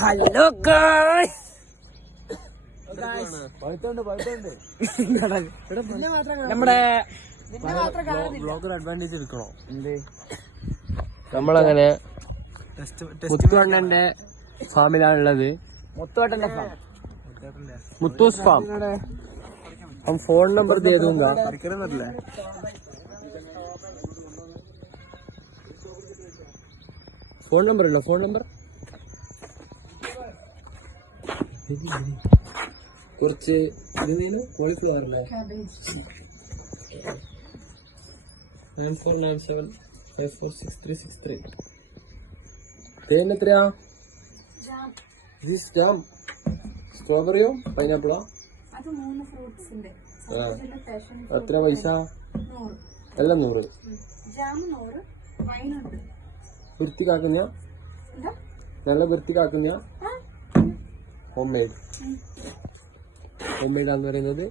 Hello guys, നമ്മുടെ blogger advantage എടുക്കണോ? എന്ത് നമ്മളങ്ങനെ മുത്തുവണ്ണന്റെ ഫാമിലാണുള്ളത്. മുത്തുവട്ടന്റെ ഫാം, മുത്തൂസ് ഫാം. हम फोन नंबर दे दूंगा. फोन नंबर लो, फोन नंबर കുറച്ച് കോളിഫ്ലവർ അല്ലേ? 9497546363. തേൻ എത്രയാ? ജാം സ്ട്രോബെറിയോ പൈനാപ്പിളോ? എത്ര പൈസ? എല്ലാം 100. വൃത്തിക്കാക്കുന്ന നല്ല വൃത്തിക്കാക്കുന്ന ഹോം മെയ്ഡ് ആണെന്ന് പറയുന്നത്.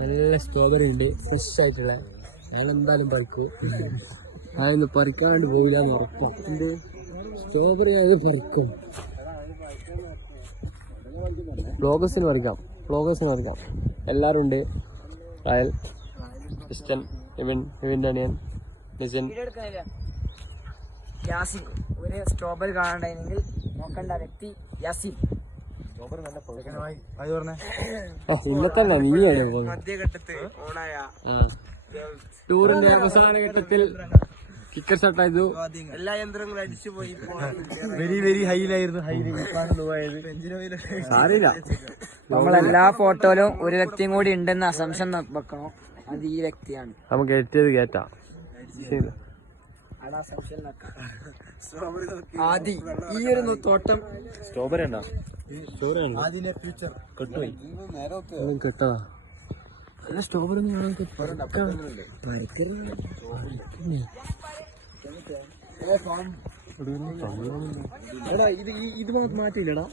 നല്ല സ്ട്രോബെറി ഉണ്ട്, ഫ്രഷ് ആയിട്ടുള്ള. ഞാൻ എന്തായാലും പറിക്കും. അതൊന്ന് പറിക്കാണ്ട് പോയില്ല എന്ന് ഉറപ്പം. എന്ത് സ്ട്രോബെറി ആയത് പറിക്കും. വ്ളോഗേഴ്സിന് പറിക്കാം. എല്ലാവരും ഉണ്ട്. റയൽ, ക്രിസ്റ്റൻ, ഇവിൻ അണിയൻ, നിസിൻ. യാസിൻ. ഒരു സ്ട്രോബെറി കാണണ്ടെങ്കിൽ നോക്കേണ്ട വ്യക്തി യാസിൻ. ഇന്നത്തല്ല നീയാണ് മധ്യഘട്ടത്ത് ഓണായ ടൂറിന്റെ അവസാന ഘട്ടത്തിൽ കിക്കർ ഷട്ടായിരുന്നു. എല്ലാ യന്ത്രങ്ങളും അടിച്ചുപോയി. വെരി ഹൈലായിരുന്നു. സാരില്ല, നമ്മളെല്ലാ ഫോട്ടോയിലും ഒരു വ്യക്തിയും കൂടി ഉണ്ടെന്ന് അസംഷൻ വെക്കണം. അത് ഈ വ്യക്തിയാണ്. നമുക്ക് എത്തിയത് കേറ്റാം. ആദി ഈ ഒരു തോട്ടം സ്ട്രോബെറി ഉണ്ടോ? കെട്ടുപോയി കെട്ടാ. നല്ല സ്ട്രോബെറി ഇത് മാറ്റിയില്ലടാ.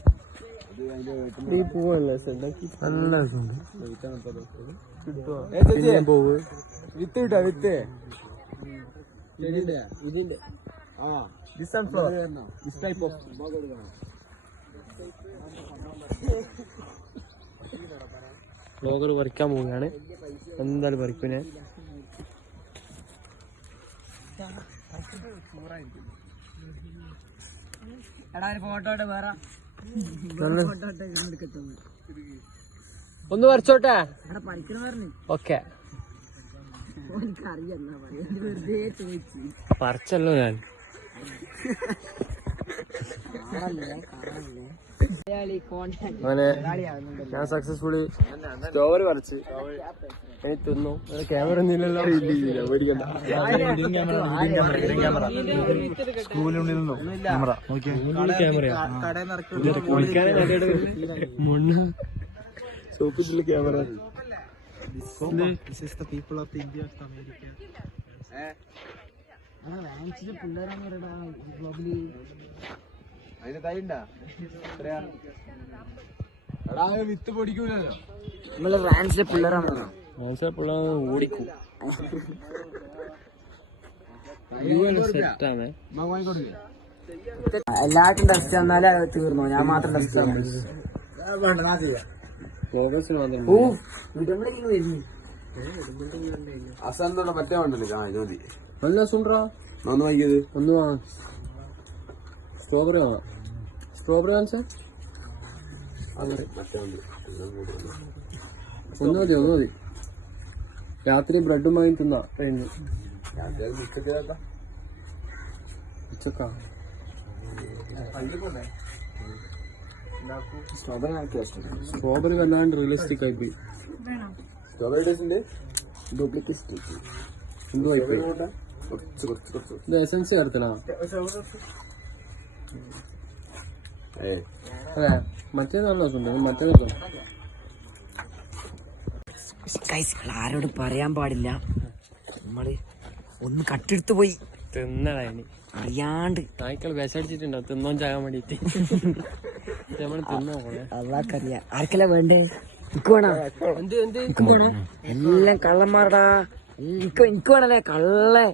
ഈ പൂവല്ലേ നല്ല പൂവ്. വിത്ത് കിട്ടാ, വിത്ത് ഇതിന്റെ ബ്ലോഗർ പറിക്കാൻ പോവുകയാണ്. എന്തായാലും പറിക്കും ഞാൻ. ഒന്ന് പറിച്ചോട്ടെ. ഓക്കെ, പറിച്ചല്ലോ ഞാൻ. അങ്ങനെ ഞാൻ സക്സസ്ഫുള്ളി സ്ട്രോബെറി പറിച്ച് ഇനി തിന്നു. ക്യാമറ ഒന്നുമില്ലല്ലോ. പേടിക്കണ്ട. മണ്ണ് സോപ്പിട്ടുള്ള camera. This is the people of India, of America. വിത്ത് പൊടിക്കൂലല്ലോ. നമ്മള് ഫ്രാൻസിലെ പിള്ളേരാണ്. ഓടിക്കും. സെറ്റാണ്. എല്ലാവർക്കും ടെസ്റ്റ് തന്നാലേ അത് തീർന്നു. ഞാൻ മാത്രം ടെസ്റ്റ് അസാന്തോടെ മറ്റേ ഉണ്ടല്ലോ. നല്ല സുണ്ടറാ. ഒന്ന് വാങ്ങിയത് ഒന്ന് വാങ്ങ. സ്ട്രോബെറി വാങ്ങാം. സ്ട്രോബെറി വാങ്ങിച്ചാ ഒന്ന് മതി. രാത്രി ബ്രെഡും വാങ്ങി തിന്നാ ട്രെയിനിൽ. ഉച്ചക്കാ സ്ട്രോബെറി വല്ലാണ്ട് റിയലിസ്റ്റിക് ആയി പോയി. ഡ്യൂപ്ലിക്കേറ്റ് എന്തോ ആയിപ്പോയി. ഇത് എസൻസ് ചേർത്തണോ? അതെ, മറ്റേ നല്ല ഉണ്ട്. മറ്റേ ആരോട് പറയാൻ പാടില്ല. നമ്മള് ഒന്ന് കട്ടെടുത്ത് പോയി തിന്നണി അറിയാണ്ട്. നായ്ക്കൾ വിശടിച്ചിട്ടുണ്ടോ തിന്നോൻ ചാകാൻ വേണ്ടിട്ട്? നമ്മള് തിന്നോ അള്ളാക്കറിയാം. ആർക്കല്ല വേണ്ടേ? എനിക്ക് വേണോ? എല്ലാം കള്ളന്മാരടാ. എനിക്ക് വേണല്ലേ കള്ളേ.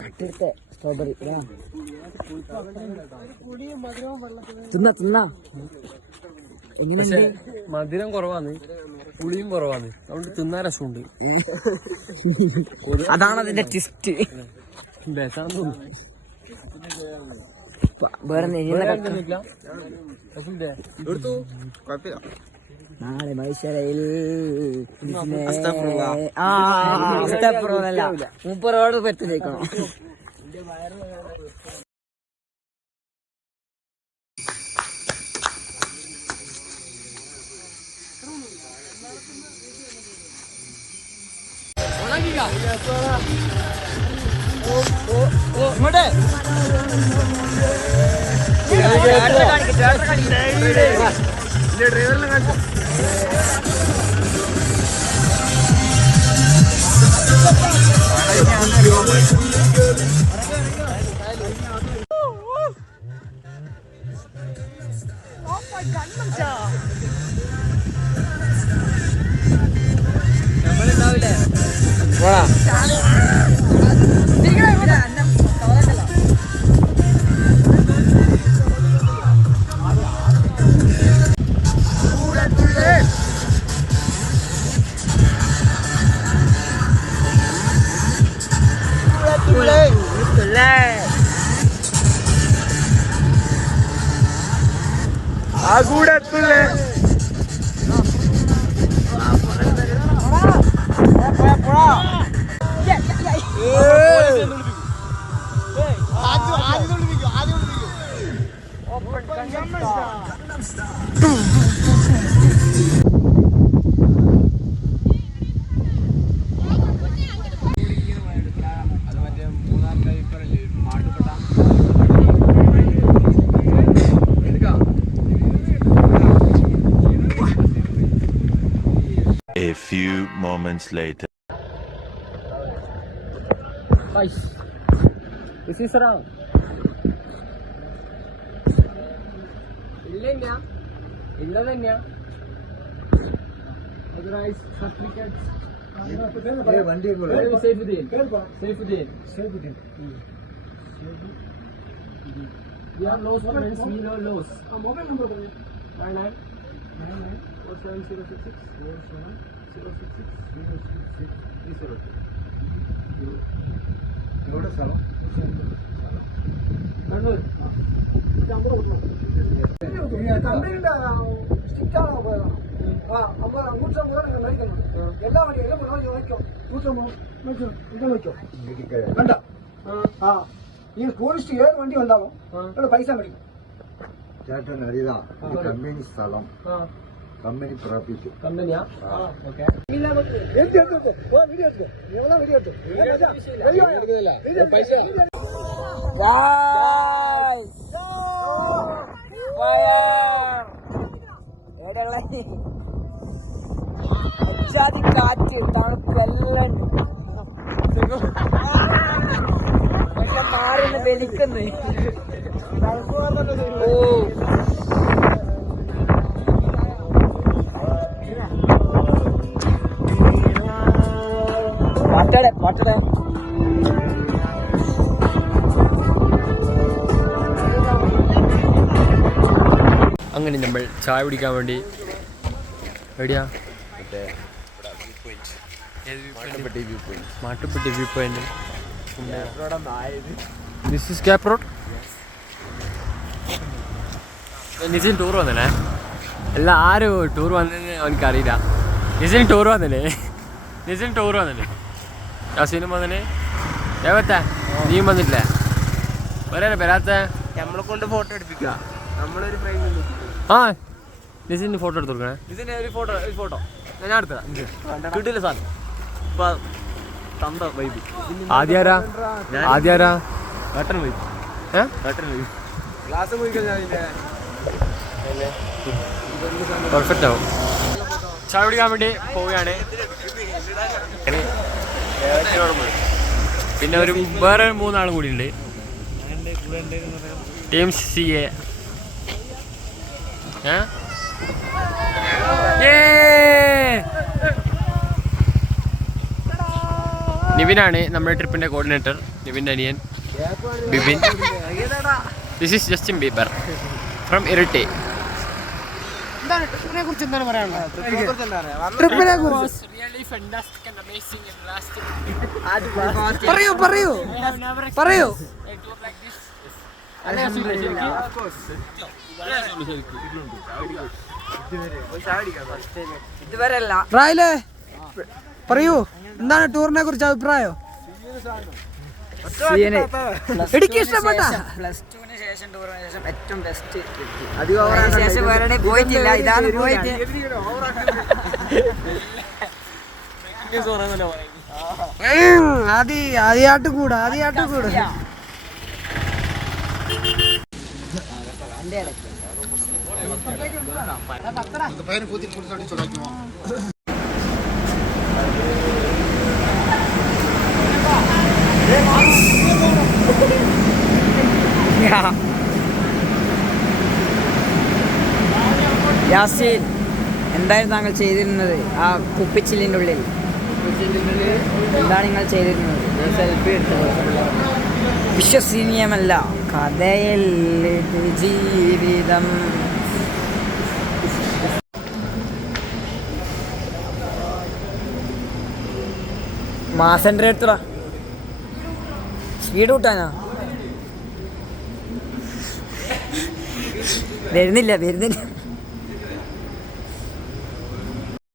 കട്ടെടുത്ത സ്ട്രോബെറി തിന്ന തിന്ന പക്ഷെ മധുരം കുറവാണ്, പുളിയും കുറവാണ്, അതുകൊണ്ട് തിന്നാൻ രസമുണ്ട്. അതാണ് അതിന്റെ ട്വിസ്റ്റ്. വേറെ നാളെ മൈസൂരയിൽ മൂപ്പറോട് പറ്റിലേക്കണം. ഇങ്ങോട്ട് ഡ്രൈവറിനെ കാണിച്ചു. നമ്മളുണ്ടാവില്ലേ കൂടെത്തുള്ളേ A few moments later. This is wrong. ഇല്ല തന്നെയാ certificate We have lost friends, we know lost. Mobile number 99 4706 tourist ഏത് വണ്ടി വന്നാലും പൈസ മേടിക്കും. ചേട്ടൻ അറിയാ കമ്പനി സ്ഥലം കമ്പനി പ്രാപിച്ചു കമ്പനിയാ ഓക്കെ പൈസ കാറ്റ് തണുപ്പെല്ലാം മാറിന്ന് വലിക്കുന്നു. ഓ പാട്ടടെ പാട്ടടെ അങ്ങനെ നമ്മൾ ചായ കുടിക്കാൻ വേണ്ടി എവിടെയാ Mattupetty view point. This is cap road. Nissin tour വന്നേ അല്ല ആരും ടൂർ വന്നെന്ന് എനിക്കറിയില്ല. നിസിൻ ടൂർ വന്നേ യാസീനും വന്നേ ദേവത്തെ നീയും വന്നിട്ടില്ലേ? വരാനേ വരാത്ത നമ്മളെ കൊണ്ട് ഫോട്ടോ എടുപ്പിക്കുക. നമ്മളൊരു ഫ്രെയിം ആ നിസിന് ഫോട്ടോ എടുത്ത് കൊടുക്കണേ. ഇതിന്റെ ഒരു ഫോട്ടോ ഞാൻ എടുത്തതാ കിട്ടില്ല സാധനം. തന്ത വൈബ് ആദ്യാരാ ബട്ടൺ വൈബ് ഗ്ലാസ് പോയി കഴിഞ്ഞാൽ പെർഫെക്റ്റ് ആവും. ചായ കുടിക്കാൻ വേണ്ടി പോവുകയാണ്. പിന്നെ വേറെ 3 ആളും കൂടി ഉണ്ട്. Team CA. നിവിനാണ് നമ്മുടെ ട്രിപ്പിന്റെ കോർഡിനേറ്റർ. നിവിൻ്റെ അനിയൻ Bibin. This is Justin Bieber from Iritty. ട്രിപ്പിനെ കുറിച്ച് എന്താണ് പറയാനുള്ളത്? ട്രിപ്പിനെ കുറിച്ച് പറയൂ പറയൂ പറയൂ. ഇതുവരെയല്ല. റായിലേ പറയൂ, എന്താണ് ടൂറിനെ കുറിച്ച് അഭിപ്രായം? എനിക്ക് ഇഷ്ടപ്പെട്ട പ്ലസ് ടുവിന് ശേഷം ടൂറിന് ശേഷം ഏറ്റവും ബെസ്റ്റ്. ശേഷം വേറെ പോയിട്ടില്ല, ഇതാണ് പോയിട്ട്. ആദ്യമായിട്ട് കൂടാ ആദ്യമായിട്ട് കൂടാ. യാസീൻ, എന്തായിരുന്നു താങ്കൾ ചെയ്തിരുന്നത് ആ കുപ്പിച്ചില്ലിൻ്റെ ഉള്ളിൽ? എന്താണ് നിങ്ങൾ ചെയ്തിരുന്നത്? സെൽഫി വിശ്വസനീയമല്ല, കഥയിൽ ജീവിതം. മാസൻ്റെ അടുത്തടാ സ്പീഡ് കൂട്ടാനാ? വരുന്നില്ല.